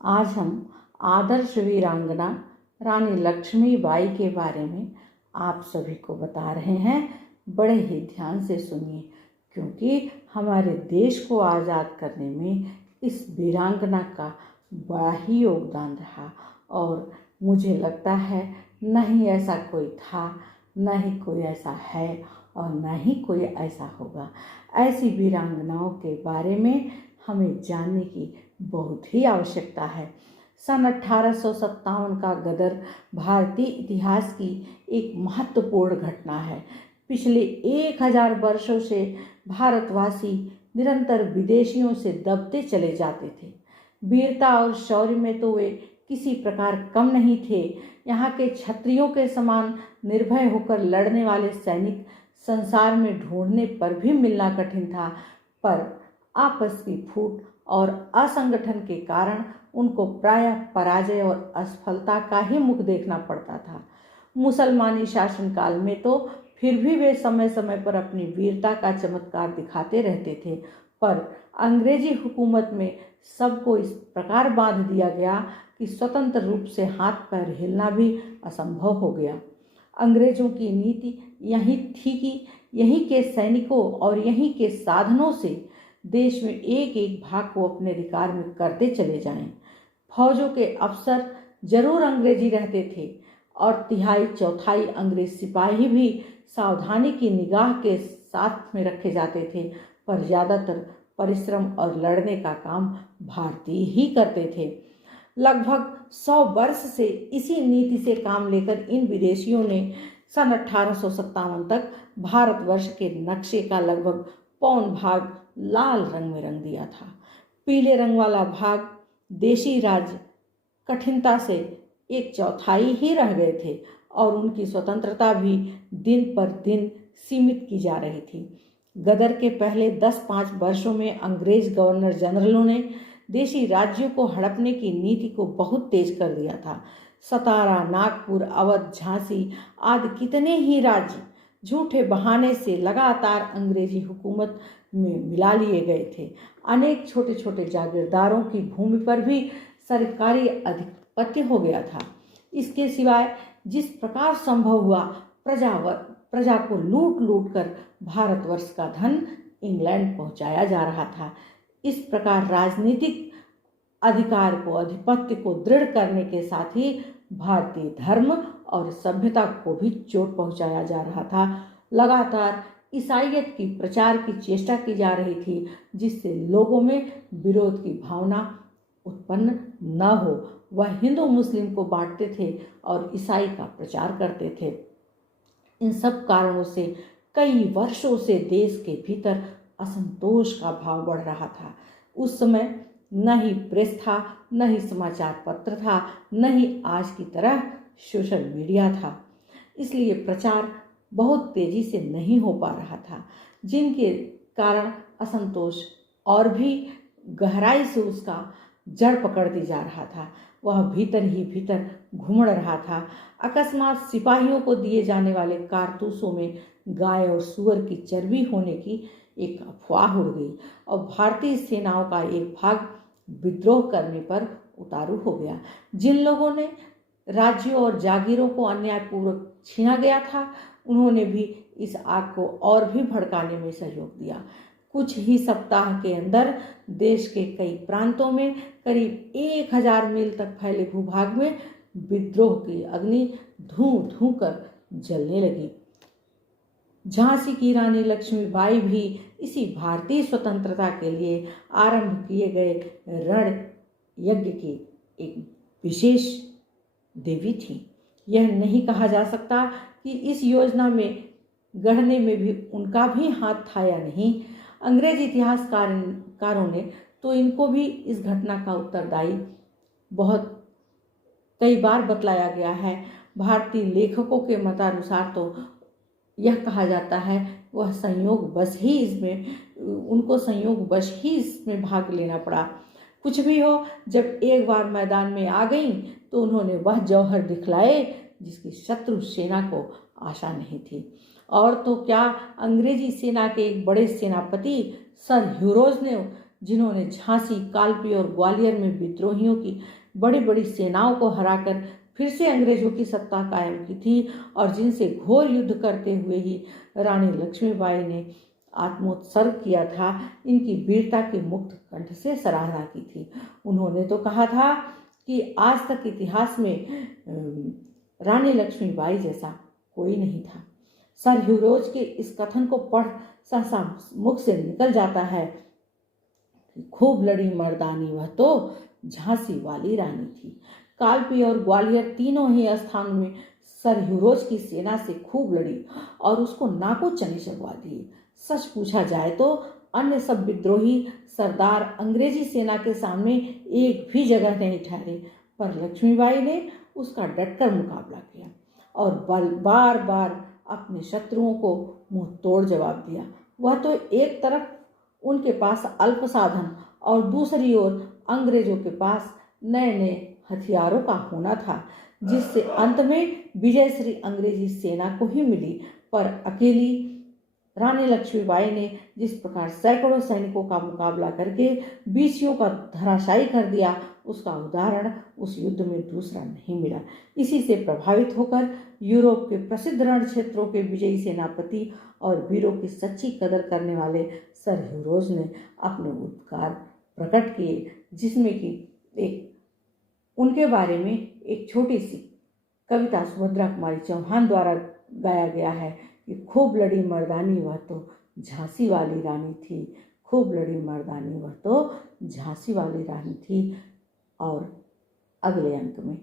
आज हम आदर्श वीरांगना रानी लक्ष्मीबाई के बारे में आप सभी को बता रहे हैं। बड़े ही ध्यान से सुनिए, क्योंकि हमारे देश को आज़ाद करने में इस वीरांगना का बड़ा ही योगदान रहा। और मुझे लगता है न ही ऐसा कोई था, न ही कोई ऐसा है और न ही कोई ऐसा होगा। ऐसी वीरांगनाओं के बारे में हमें जानने की बहुत ही आवश्यकता है। सन 1857 का गदर भारतीय इतिहास की एक महत्वपूर्ण घटना है। पिछले 1000 वर्षों से भारतवासी निरंतर विदेशियों से दबते चले जाते थे। वीरता और शौर्य में तो वे किसी प्रकार कम नहीं थे। यहाँ के क्षत्रियों के समान निर्भय होकर लड़ने वाले सैनिक संसार में ढूंढने पर भी मिलना कठिन था, पर आपस की फूट और असंगठन के कारण उनको प्रायः पराजय और असफलता का ही मुख देखना पड़ता था। मुसलमानी शासनकाल में तो फिर भी वे समय समय पर अपनी वीरता का चमत्कार दिखाते रहते थे, पर अंग्रेजी हुकूमत में सबको इस प्रकार बांध दिया गया कि स्वतंत्र रूप से हाथ पैर हिलना भी असंभव हो गया। अंग्रेजों की नीति यही थी कि यहीं के सैनिकों और यहीं के साधनों से देश में एक एक भाग को अपने अधिकार में करते चले जाएं। फौजों के अफसर जरूर अंग्रेजी रहते थे और तिहाई चौथाई अंग्रेज सिपाही भी सावधानी की निगाह के साथ में रखे जाते थे, पर ज़्यादातर परिश्रम और लड़ने का काम भारतीय ही करते थे। लगभग 100 वर्ष से इसी नीति से काम लेकर इन विदेशियों ने सन 1857 तक भारतवर्ष के नक्शे का लगभग पौन भाग लाल रंग में रंग दिया था। पीले रंग वाला भाग देशी राज कठिनता से 1/4 ही रह गए थे और उनकी स्वतंत्रता भी दिन पर दिन सीमित की जा रही थी। गदर के पहले 10-5 वर्षों में अंग्रेज गवर्नर जनरलों ने देशी राज्यों को हड़पने की नीति को बहुत तेज कर दिया था। सतारा, नागपुर, अवध, झांसी आदि कितने ही राज्य झूठे बहाने से लगातार अंग्रेजी हुकूमत में मिला लिए गए थे। अनेक छोटे छोटे जागीरदारों की भूमि पर भी सरकारी आधिपत्य हो गया था। इसके सिवाय जिस प्रकार संभव हुआ प्रजा को लूट लूट कर भारतवर्ष का धन इंग्लैंड पहुंचाया जा रहा था। इस प्रकार राजनीतिक अधिकार को, आधिपत्य को दृढ़ करने के साथ ही भारतीय धर्म और सभ्यता को भी चोट पहुंचाया जा रहा था। लगातार ईसाईयत की प्रचार की चेष्टा की जा रही थी, जिससे लोगों में विरोध की भावना उत्पन्न न हो। वह हिंदू मुस्लिम को बांटते थे और ईसाई का प्रचार करते थे। इन सब कारणों से कई वर्षों से देश के भीतर असंतोष का भाव बढ़ रहा था। उस समय न ही प्रेस था, न ही समाचार पत्र था, न ही आज की तरह सोशल मीडिया था। इसलिए प्रचार बहुत तेजी से नहीं हो पा रहा था, जिनके कारण असंतोष और भी गहराई से उसका जड़ पकड़ती जा रहा था। वह भीतर ही भीतर घुमड़ रहा था। अकस्मात सिपाहियों को दिए जाने वाले कारतूसों में गाय और सूअर की चर्बी होने की एक अफवाह उड़ गई और भारतीय सेनाओं का एक भाग विद्रोह करने पर उतारू हो गया। जिन लोगों ने राज्यों और जागीरों को अन्यायपूर्वक छीना गया था, उन्होंने भी इस आग को और भी भड़काने में सहयोग दिया। कुछ ही सप्ताह के अंदर देश के कई प्रांतों में करीब 1000 मील तक फैले भूभाग में विद्रोह की अग्नि धूं धूं कर जलने लगी। झांसी की रानी लक्ष्मीबाई भी इसी भारतीय स्वतंत्रता के लिए आरंभ किए गए रण यज्ञ की एक विशेष देवी थी। यह नहीं कहा जा सकता कि इस योजना में गढ़ने में भी उनका भी हाथ था या नहीं। अंग्रेज इतिहासकारों ने तो इनको भी इस घटना का उत्तरदायी बहुत कई बार बतलाया गया है। भारतीय लेखकों के मतानुसार तो यह कहा जाता है वह उनको संयोगवश ही इसमें भाग लेना पड़ा। कुछ भी हो, जब एक बार मैदान में आ गई तो उन्होंने वह जौहर दिखलाए जिसकी शत्रु सेना को आशा नहीं थी। और तो क्या, अंग्रेजी सेना के एक बड़े सेनापति सर ह्यूरोज ने जिन्होंने झांसी, कालपी और ग्वालियर में विद्रोहियों की बड़ी बड़ी सेनाओं को हराकर फिर से अंग्रेजों की सत्ता कायम की थी और जिनसे घोर युद्ध करते हुए ही रानी लक्ष्मीबाई ने आत्मोत्सर्ग किया था, इनकी वीरता की मुक्त कंठ से सराहना की थी। उन्होंने तो कहा था कि आज तक इतिहास में रानी लक्ष्मीबाई जैसा कोई नहीं था। सर ह्यूरोज के इस कथन को पढ़ सहसा मुख से निकल जाता है कि खूब लड़ी मर्दानी वह तो झांसी वाली रानी थी। कालपी और ग्वालियर तीनों ही स्थानों में सर ह्यूरोज की सेना से खूब लड़ी और उसको नाको चने चलवा दिए। सच पूछा जाए तो अन्य सब विद्रोही सरदार अंग्रेजी सेना के सामने एक भी जगह नहीं ठहरे, पर लक्ष्मीबाई ने उसका डटकर मुकाबला किया और बार बार अपने शत्रुओं को मुंह तोड़ जवाब दिया। वह तो एक तरफ उनके पास अल्प साधन और दूसरी ओर अंग्रेजों के पास नए नए हथियारों का होना था, जिससे अंत में विजय श्री अंग्रेजी सेना को ही मिली। पर अकेली रानी लक्ष्मीबाई ने जिस प्रकार सैकड़ों सैनिकों का मुकाबला करके बीसियों का धराशायी कर दिया, उसका उदाहरण उस युद्ध में दूसरा नहीं मिला। इसी से प्रभावित होकर यूरोप के प्रसिद्ध रण क्षेत्रों के विजयी सेनापति और वीरों की सच्ची कदर करने वाले सर ह्यूरोज ने अपने उद्गार प्रकट किए, जिसमें कि एक उनके बारे में एक छोटी सी कविता सुभद्रा कुमारी चौहान द्वारा गाया गया है कि खूब लड़ी मर्दानी वह तो झांसी वाली रानी थी, खूब लड़ी मर्दानी वह तो झांसी वाली रानी थी। और अगले अंक में